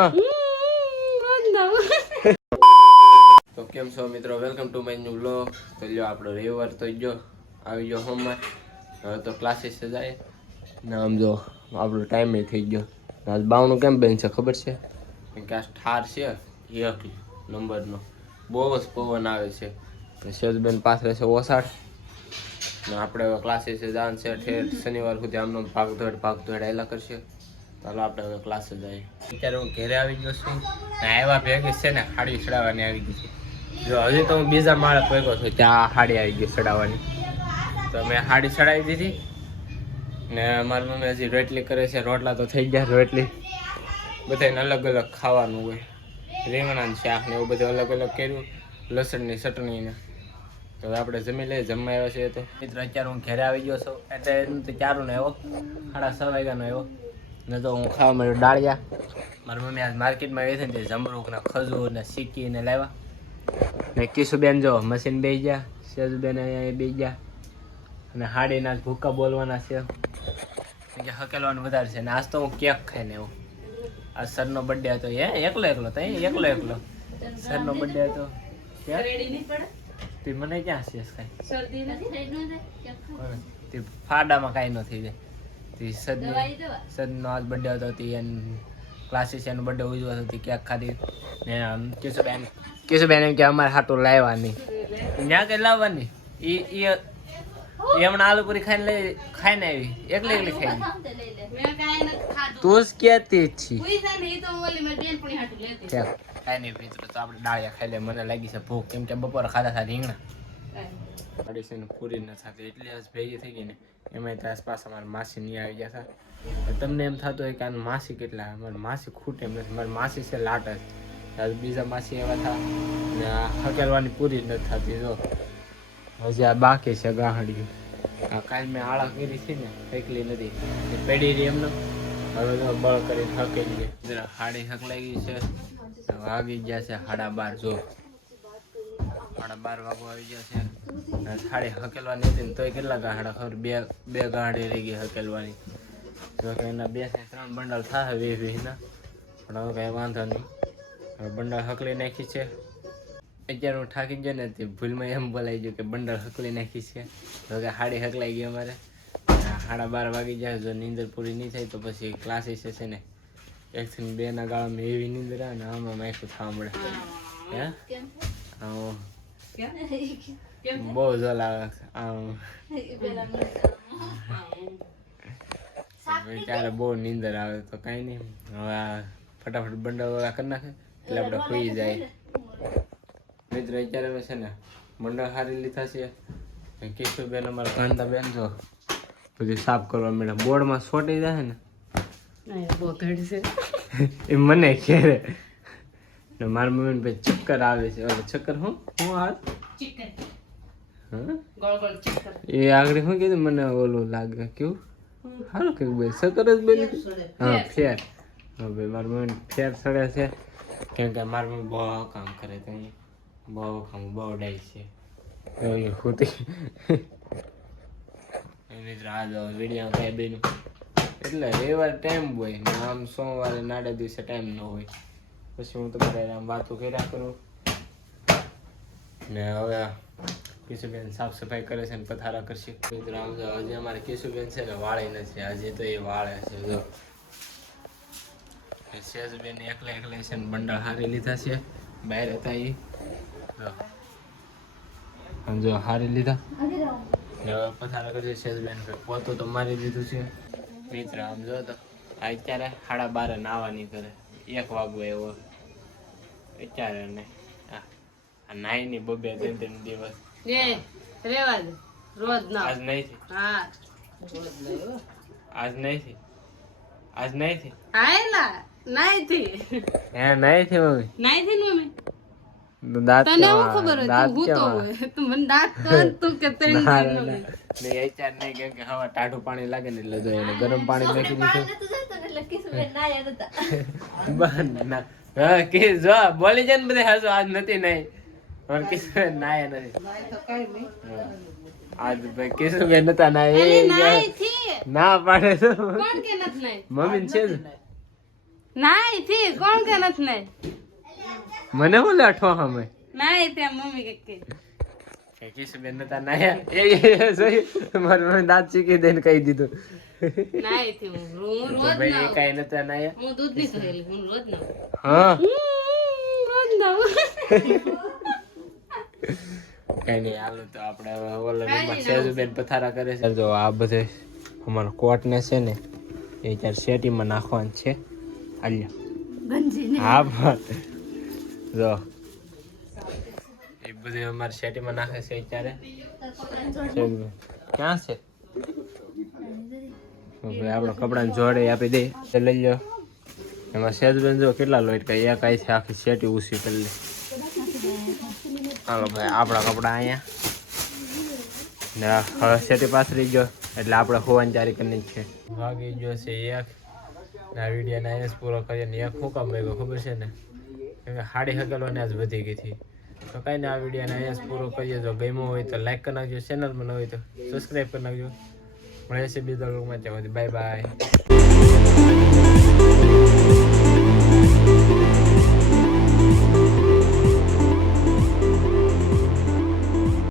તો કેમ છો મિત્રો, welcome to my new vlog. તો જો આપણો રવિવાર તો જો આવી ગયો હોમમાં. હવે તો ક્લાસીસ જાય ને આમ જો આપણો ટાઈમ થઈ ગયો. આજ બાવનું કેમ બેન છે ખબર છે? કે આ ઠાર છે 1 નંબરનો, બહુ જ પવન આવે છે. સેજબેન પાસે છે ઓસાડ ને આપણે હવે ક્લાસીસ જવાનું છે. ઠેર શનિવાર સુધી આમનો ભાગદોડ આવેલા કરશે. ચાલો આપણે હવે ક્લાસે જઈએ. અત્યારે હું ઘરે આવી ગયો છું ને આવ્યા ભેગી છે ને હાડી ચડાવવાની આવી ગઈ છે. જો હજી તો હું બીજા માળે પહોંચ્યો છું ત્યાં હાડી આવી ગઈ ચડાવવાની. તો મેં હાડી ચડાવી દીધી ને મારી મમ્મી હજી રોટલી કરે છે. રોટલા તો થઈ ગયા. રોટલી બધાને અલગ અલગ ખાવાનું હોય. રીંગણાનું શાક ને એવું બધું અલગ અલગ કર્યું, લસણની ચટણી ને. તો આપણે જમી લઈએ. જમવા આવ્યા છીએ તો મિત્ર અત્યારે હું ઘરે આવી ગયો છું. એટલે એનું તો ચારું ને આવ્યો 6:30 વાગ્યાનો આવ્યો ને. તો હું ખાવા મળ્યો ડાળિયા. મારી મમ્મી આજ માર્કેટમાં ગઈ હતી ને જમરૂખ ને ખજૂર ને સિક્કી ને લાવ્યા. ને કિશુબેન જો મશીન બેસી ગયા, સેજુબેન અહીંયા બેસી ગયા અને હાડીના ભૂકા બોલવાના છે કે હકેલવાનું વધારે છે. ને આજ તો હું કેક ખાઈને આવ્યો. આ સરનો બર્થડે હતો. એકલો તો એકલો સરનો બર્થડે હતો. તે મને ક્યાં છે તે ફાડામાં કાંઈ ન થઈ જાય. સદનો આજ બર્થડે હતો. ક્લાસીસ એનો બર્થડે ઉજવો હતો. કેક ખાધી ને કિશુબેન એમ કે અમારે હાટું લાવવા નહીં. ત્યાં કઈ લાવવાની એ હમણાં આલુપુરી ખાઈને આવી. એકલી ખાઈ તું જ ક્યાંથી છી કાંઈ નહીં મિત્રો. તો આપણે ડાળિયા ખાઈ લે. મને લાગી છે ભૂખ, કેમ કે બપોરે ખાધા હતા રીંગણા. અડીસીને પૂરી ન થતી એટલી આજ ભેગી થઈ ગઈ ને. એમાં આસપાસ અમારા માસી નહીં આવી ગયા હતા. તમને એમ થતું હોય કે આ માસી કેટલા, અમારી માસી ખૂટે એમ નથી. મારી માસી છે લાટ જ. બીજા માસી એવા થા ને આ હકેલવાની પૂરી નથી થતી. જો હજી આ બાકી છે ગાહડી. આ કાલ મેં આળા કરી છે ને એકલી નથી પેઢી રહી એમને. હવે તો બળ કરીને હકેલી જરા હાડી હકલાઈ ગઈ છે. વાગી ગયા છે 12:30. જો 12:30 વાગવા આવી ગયા છે. થાળી હકેલવાની હતી ને તોય કેટલા ગાહડા ખબર, બે ગાંડી રહી ગઈ હકેલવાની. જો કે એના 2 થી 3 બંડલ થાય 20-20 પણ હવે કઈ વાંધો નહીં. હવે બંડલ હકલી નાખી છે. અત્યારે હું થાકી ગયો ને તે ભૂલમાં એમ બોલાઈ ગયું કે બંડલ હકલી નાખી છે. તો કે હાડી હકલાઈ ગઈ અમારે. 12:30 વાગી જાય. જો નીંદર પૂરી નહીં થાય તો પછી ક્લાસીસ છે ને 1 થી 2 ના ગાળામાં એવી નીંદર આવે ને આમાં માયકું થવા મળે. બહુ જલ આવે ત્યારે બહુ નીંદર આવે. તો કઈ નહીં, હવે ફટાફટ બંડલ વાળા કરી નાખે એટલે આપણે ખોઈ જાય. મિત્ર અત્યારે અમે છે ને મંડળ હારી લીધા છે. કિશુબેન અમારા કાંતાબેન જો પછી સાફ કરવા મળ્યા. બોર્ડમાં સોટી જાય ને એ મને ખેરે ને મારા મમ્મી ભાઈ ચક્કર આવે છે. ચક્કર હું આવે એ આગળ શું કીધું મને ઓલું લાગે કેવું સારું કે ભાઈ ચક્કર જ બની. હા ફેર. હા ભાઈ મારી મમ્મી ફેર ચડે છે કેમ કે મારી મમ્મી બહુ કામ કરે તો બહુ ડાય છે. મિત્ર આ જો વિડીયો કઈ બેનું એટલે રવિવાર ટાઈમ હોય ને આમ સોમવારે નાડે દિવસે ટાઈમ ન હોય. પછી હું તમારે આમ વાતો કર્યા કરું ને. હવે કિશુબેન સાફ સફાઈ કરે છે ને પથારા કરશે. મિત્ર આમ જો હજી અમારે કિશુબેન છે ને વાળે નથી. હજી તો એ વાળે છે. જો સેજબેન એકલા છે ને બંડલ હારી લીધા છે. બહાર હતા એ જો હારી લીધા ને હવે પથારા કરશે. સેજબેન પોતું તો મારી દીધું છે. મિત્ર આમ જો તો અત્યારે 12:30 નાવાની કરે 1 વાગવો એવો અત્યારે ને આ નાઈ ની 2-3 દિવસ આજ નહીં મમ્મી દાંત તને હું ખબર હોય તું તો હોય તું મને દાંત કર તું કે તને નહીં ચાર નહીં કેમ કે હવા ટાઢું પાણી લાગે ને એટલે જો એને ગરમ પાણી નાખી દીધું એટલે કિશુબેન નાયા હતા બહાર હા કે જો બોલી જાય ને બધે હાજો આજ નથી નહીં પણ કિશુબેન નાયા નથી તો કઈ નહીં આજ ભાઈ કિશુબેન નતા ના એ ના પાડે તો કોણ કે નથી નહીં મમ્મી છે નાઈ થી કોણ કે નથી નાઈ મને બોલે અઠવા હમે નાઈ તે મમ્મી કે કિશુબેન નતા નાયા જોઈ મારી મમ્મી દાંત ચીકી દઈને કહી દીધું નાઈ થી હું રોજ ભાઈ નાઉં. કઈ નતા નાયા હું દૂધ ની સહેલી હું રોજ નાઉં. હા રોજ નાઉં. કઈ નહીં હાલો તો આપણે હવે ઓલા રૂમમાં સેજુબેન પથારા કરે છે જો આ બધે અમારો કોટ ને છે ને એ ચાર શેટીમાં નાખવાનું છે આલ્યા હા પણ જો એ બધું અમારે શેટીમાં નાખે છે અત્યારે ક્યાં છે હવે આપણે કપડાને જોડે આપી દે લઈ લો એમાં સેજબેન જો કેટલા લોટ કઈ એક આઈ છે આખી શેટી ઉસી કરી લે હાલો ભાઈ આપણા કપડા અહીંયા ને હવે શેટી પાથરી ગયો એટલે આપણે હોવાની તૈયારી કરી છે વાગી ગયો છે એક ના વિડીયો ના અહીંયા જ પૂરો કરીએ ને એક શું કામ ગયો ખબર છે ને કેમ કે હાડી હકેલો ને આજ વધી ગઈ હતી તો કાંઈ ને આ વિડીયોને અહીંયા જ પૂરો કરીએ જો ગમ્યો હોય તો લાઈક કરી નાખજો ચેનલમાં ન હોય તો સબસ્ક્રાઈબ કરી નાખજો મળે છે બીજા લોકોમાં ત્યાં બાય બાય